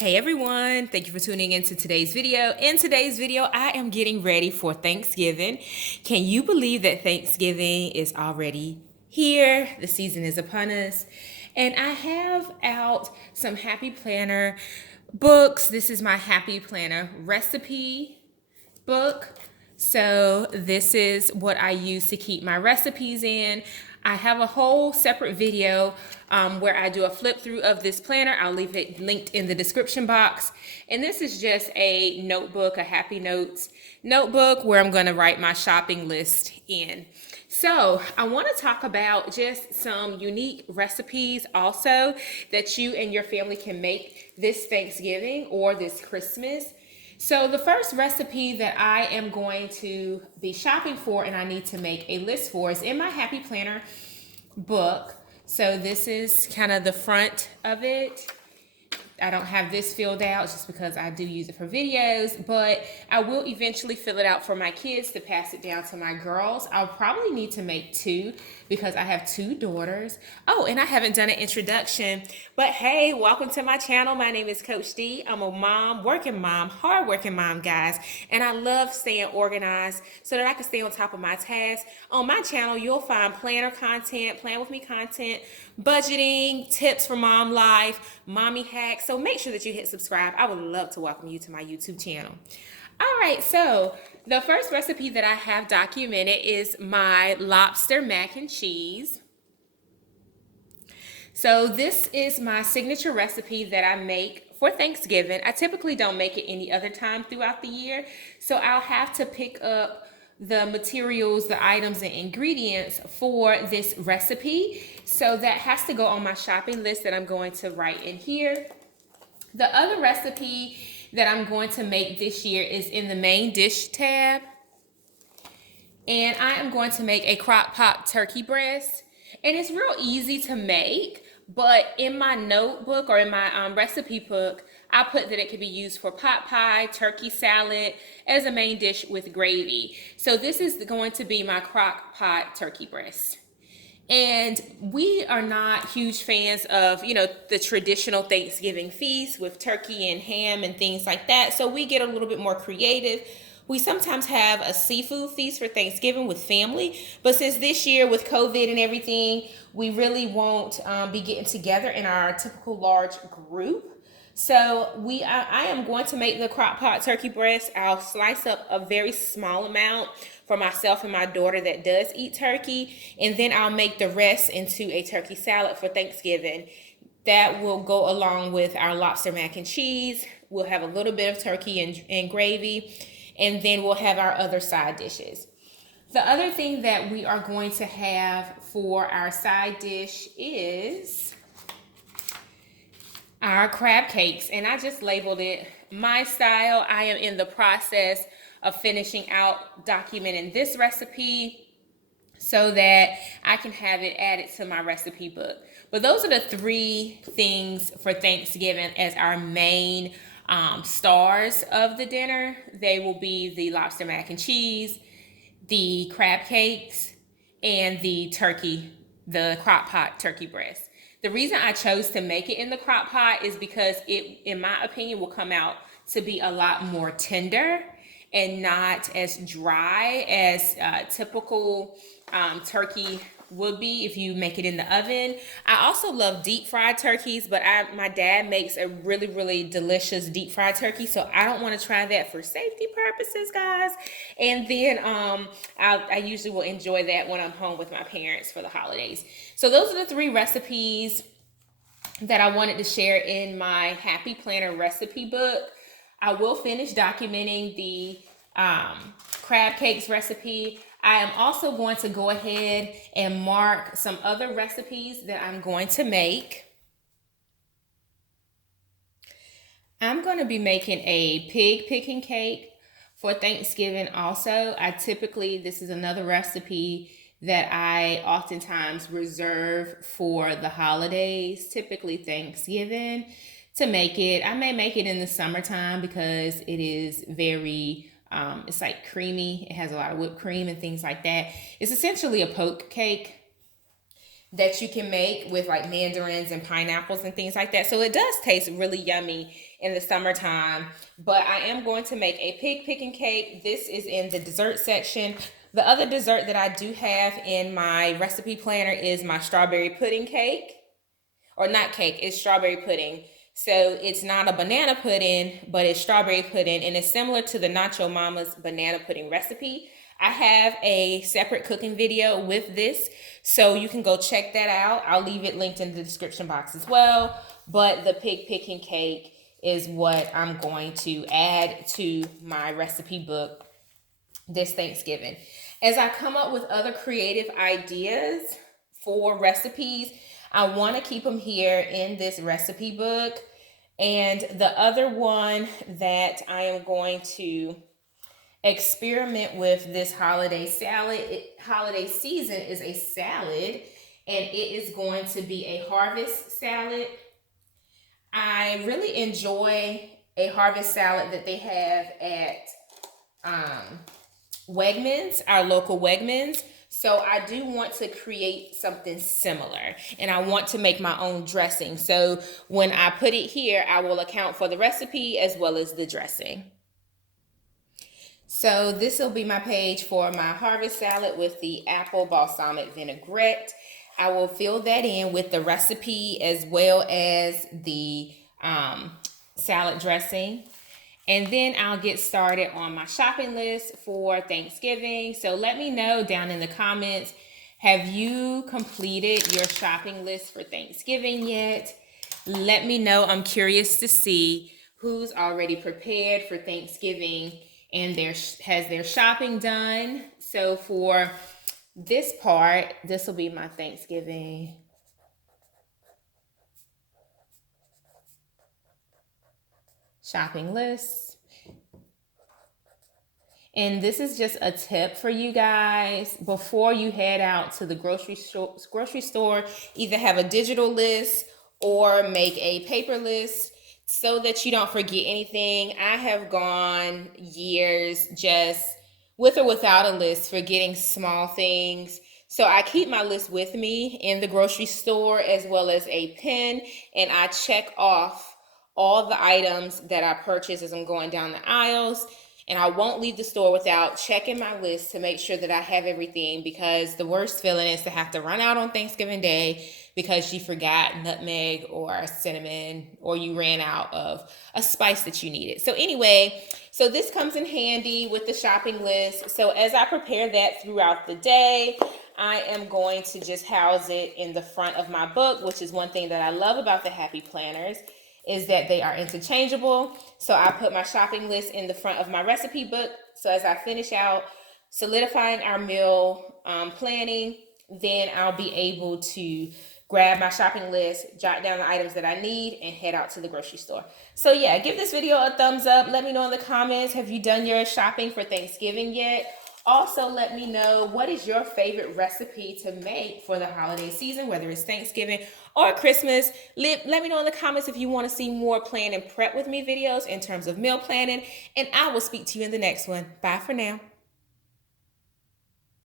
Hey everyone, thank you for tuning into today's video. In today's video, I am getting ready for Thanksgiving. Can you believe that Thanksgiving is already here? The season is upon us. And I have out some Happy Planner books. This is my Happy Planner recipe book. So this is what I use to keep my recipes in. I have a whole separate video where I do a flip through of this planner. I'll leave it linked in the description box. And this is just a notebook, a Happy Notes notebook where I'm going to write my shopping list in. So I want to talk about just some unique recipes also that you and your family can make this Thanksgiving or this Christmas. So the first recipe that I am going to be shopping for and I need to make a list for is in my Happy Planner book. So this is kind of the front of it. I don't have this filled out just because I do use it for videos, but I will eventually fill it out for my kids to pass it down to my girls. I'll probably need to make two because I have two daughters. Oh, and I haven't done an introduction, but hey, welcome to my channel. My name is Coach D. I'm a mom, working mom, hardworking mom, guys, and I love staying organized so that I can stay on top of my tasks. On my channel, you'll find planner content, plan with me content, budgeting, tips for mom life, mommy hacks. So make sure that you hit subscribe. I would love to welcome you to my YouTube channel. All right, so the first recipe that I have documented is my lobster mac and cheese. So this is my signature recipe that I make for Thanksgiving. I typically don't make it any other time throughout the year, so I'll have to pick up the materials, the items, and ingredients for this recipe. So that has to go on my shopping list that I'm going to write in here. The other recipe that I'm going to make this year is in the main dish tab. And I am going to make a crock pot turkey breast. And it's real easy to make, but in my notebook or in my recipe book, I put that it could be used for pot pie, turkey salad, as a main dish with gravy. So this is going to be my crock pot turkey breast. And we are not huge fans of, the traditional Thanksgiving feast with turkey and ham and things like that. So we get a little bit more creative. We sometimes have a seafood feast for Thanksgiving with family, but since this year with COVID and everything, we really won't be getting together in our typical large group. So I am going to make the crock pot turkey breast. I'll slice up a very small amount for myself and my daughter that does eat turkey, and then I'll make the rest into a turkey salad for Thanksgiving. That will go along with our lobster mac and cheese. We'll have a little bit of turkey and gravy, and then we'll have our other side dishes. The other thing that we are going to have for our side dish is our crab cakes, and I just labeled it my style. I am in the process of finishing out documenting this recipe so that I can have it added to my recipe book. But those are the three things for Thanksgiving as our main stars of the dinner. They will be the lobster mac and cheese, the crab cakes, and the crock pot turkey breast. The reason I chose to make it in the crock pot is because it, in my opinion, will come out to be a lot more tender and not as dry as typical turkey would be if you make it in the oven. I also love deep fried turkeys, but my dad makes a really, really delicious deep fried turkey, so I don't want to try that for safety purposes, guys. And then I usually will enjoy that when I'm home with my parents for the holidays. So those are the three recipes that I wanted to share in my Happy Planner recipe book. I will finish documenting the crab cakes recipe. I am also going to go ahead and mark some other recipes that I'm going to make. I'm going to be making a pig picking cake for Thanksgiving also. This is another recipe that I oftentimes reserve for the holidays, typically Thanksgiving, to make it. I may make it in the summertime because it is very it's like creamy. It has a lot of whipped cream and things like that. It's essentially a poke cake. that you can make with like mandarins and pineapples and things like that. So it does taste really yummy in the summertime. But I am going to make a pig picking cake. This is in the dessert section. The other dessert that I do have in my recipe planner is my strawberry pudding cake. Or not cake, it's strawberry pudding. So it's not a banana pudding, but it's strawberry pudding, and it's similar to the Nacho Mama's banana pudding recipe. I have a separate cooking video with this, so you can go check that out. I'll leave it linked in the description box as well. But the pig picking cake is what I'm going to add to my recipe book this Thanksgiving. As I come up with other creative ideas for recipes, I want to keep them here in this recipe book. And the other one that I am going to experiment with this holiday holiday season is a salad, and it is going to be a harvest salad. I really enjoy a harvest salad that they have at Wegmans, our local Wegmans. So I do want to create something similar, and I want to make my own dressing. So when I put it here, I will account for the recipe as well as the dressing. So this will be my page for my harvest salad with the apple balsamic vinaigrette. I will fill that in with the recipe as well as the salad dressing. And then I'll get started on my shopping list for Thanksgiving. So let me know down in the comments, have you completed your shopping list for Thanksgiving yet? Let me know. I'm curious to see who's already prepared for Thanksgiving and has their shopping done. So for this part, this will be my Thanksgiving shopping list. And this is just a tip for you guys. Before you head out to the grocery store, either have a digital list or make a paper list so that you don't forget anything. I have gone years just with or without a list, forgetting small things. So I keep my list with me in the grocery store as well as a pen, and I check off all the items that I purchase as I'm going down the aisles. And I won't leave the store without checking my list to make sure that I have everything, because the worst feeling is to have to run out on Thanksgiving Day because you forgot nutmeg or cinnamon, or you ran out of a spice that you needed. So anyway, so this comes in handy with the shopping list. So as I prepare that throughout the day, I am going to just house it in the front of my book, which is one thing that I love about the Happy Planners, is that they are interchangeable. So I put my shopping list in the front of my recipe book. So as I finish out solidifying our meal planning, then I'll be able to grab my shopping list, jot down the items that I need, and head out to the grocery store. So yeah, give this video a thumbs up. Let me know in the comments, have you done your shopping for Thanksgiving yet? Also, let me know, what is your favorite recipe to make for the holiday season, whether it's Thanksgiving or Christmas? Let me know in the comments if you want to see more plan and prep with me videos in terms of meal planning, and I will speak to you in the next one. Bye for now.